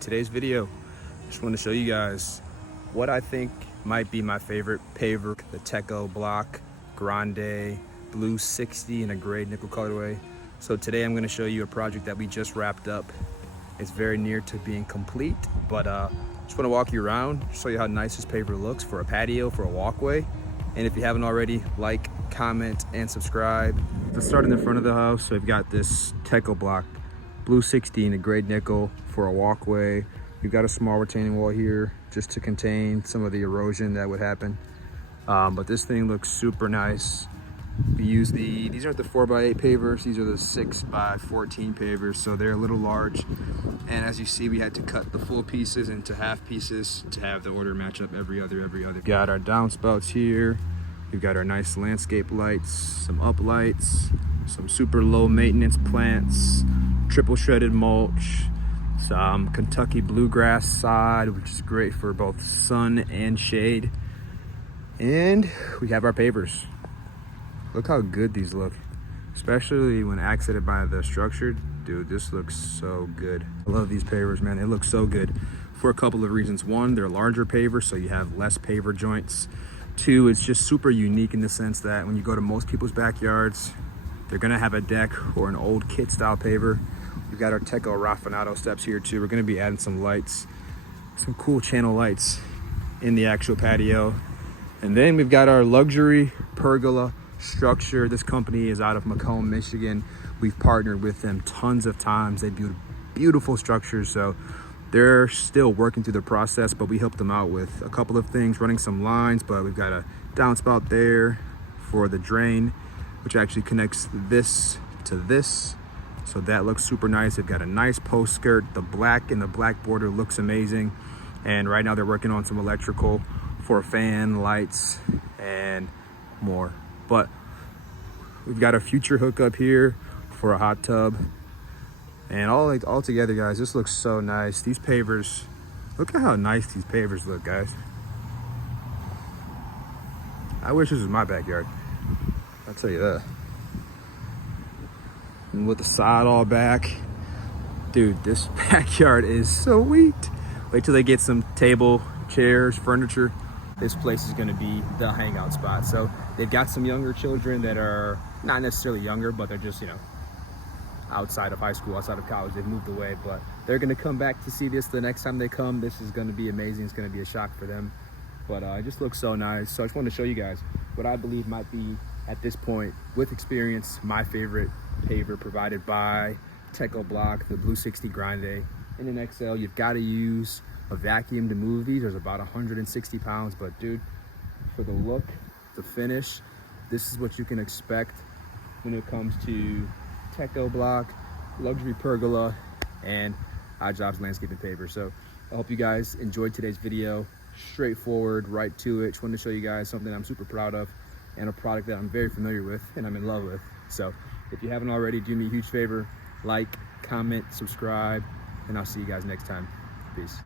today's video, I just want to show you guys what I think might be my favorite paver, the Techo-Bloc Blu 60 in a gray nickel colorway. So today I'm going to show you a project that we just wrapped up. It's very near to being complete, but just want to walk you around, show you how nice this paver looks for a patio, for a walkway. And if you haven't already, like, comment, and subscribe. Let's start in the front of the house. So we've got this Techo-Bloc Blu 60 in a gray nickel for a walkway. We've got a small retaining wall here just to contain some of the erosion that would happen. But this thing looks super nice. We use these aren't the 4x8 pavers, these are the 6x14 pavers, so they're a little large. And as you see, we had to cut the full pieces into half pieces to have the order match up every other. Got our downspouts here. We've got our nice landscape lights, some up lights, some super low maintenance plants, triple shredded mulch, some Kentucky bluegrass sod, which is great for both sun and shade. And we have our pavers. Look how good these look, especially when accented by the structure. Dude, this looks so good. I love these pavers, man. They look so good for a couple of reasons. One, they're larger pavers, so you have less paver joints. Two, it's just super unique in the sense that when you go to most people's backyards, they're gonna have a deck or an old kit style paver. We've got our Techo Raffinato steps here too. We're gonna be adding some lights, some cool channel lights in the actual patio. And then we've got our Luxury Pergola structure. This company is out of Macomb, Michigan. We've partnered with them tons of times. They build beautiful structures, so they're still working through the process, but we helped them out with a couple of things, running some lines. But we've got a downspout there for the drain, which actually connects this to this, so that looks super nice. They've got a nice post skirt. The black and the black border looks amazing. And right now they're working on some electrical for a fan, lights, and more. But we've got a future hookup here for a hot tub. And all together, guys, this looks so nice. These pavers, look at how nice these pavers look, guys. I wish this was my backyard, I'll tell you that. And with the sod all back, dude, this backyard is so sweet. Wait till they get some table, chairs, furniture. This place is gonna be the hangout spot. So they've got some younger children that are not necessarily younger, but they're just, you know, outside of high school, outside of college. They've moved away, but they're gonna come back to see this the next time they come. This is gonna be amazing. It's gonna be a shock for them. But it just looks so nice. So I just wanted to show you guys what I believe might be, at this point, with experience, my favorite paver provided by Techo-Bloc, the Blu 60 Grande. In an XL, you've got to use a vacuum to move these. There's about 160 pounds, but dude, for the look, the finish, this is what you can expect when it comes to Techo-Bloc, Luxury Pergola, and Odd Jobs Landscaping Paver. So I hope you guys enjoyed today's video. Straightforward, right to it. Just wanted to show you guys something I'm super proud of and a product that I'm very familiar with and I'm in love with. So if you haven't already, do me a huge favor, like, comment, subscribe, and I'll see you guys next time. Peace.